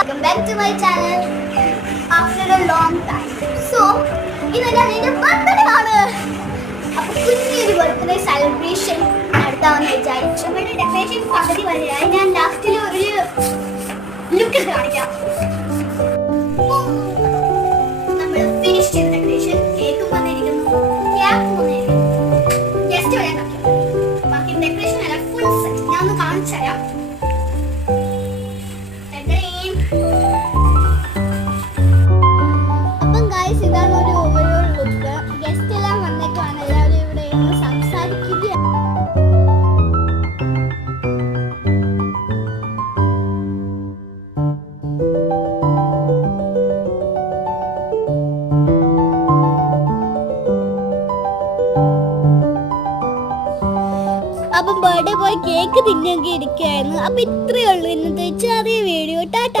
Welcome back to my channel after a long time. So, ഇതെല്ലാം എൻ്റെ birthday ആണ്. അപ്പോൾ കുഞ്ഞൊരു ബർത്ത്ഡേ സെലിബ്രേഷൻ നടത്താമെന്ന് വിചാരിച്ചു. നമ്മുടെ ഡെക്കറേഷൻ പകുതി വരെയായി. ഞാൻ ലാസ്റ്റിൽ ഒരു ലുക്ക് കാണിക്കാം. നമ്മൾ ഫിനിഷ് ചെയ്ത ഡെക്കറേഷൻ കേക്ക് വന്നിരിക്കുന്നു, ക്യാപ്പ് വന്നിരിക്കുന്നു, ജസ്റ്റ് വരാൻ കാണിക്കാം. ബാക്കി ഡെക്കറേഷൻ അല്ല ഫുൾ സെറ്റ് ഞാൻ ഒന്ന് കാണിച്ചു തരാം. അപ്പം ഗൈസ് ഇതാണ് ഒരു ഓവറോൾ ലുക്ക്. ഗസ്റ്റ് എല്ലാം വന്നേക്കാണ്, എല്ലാവരും ഇവിടെ ഇരുന്ന് സംസാരിക്കുക. അപ്പം ബർത്ത്ഡേ പോയി കേക്ക് തിന്നൊക്കെ ഇരിക്കുകയായിരുന്നു. അപ്പം ഇത്രയേ ഉള്ളൂ ഇന്നത്തെ ചെറിയ വീഡിയോ. ടാറ്റ.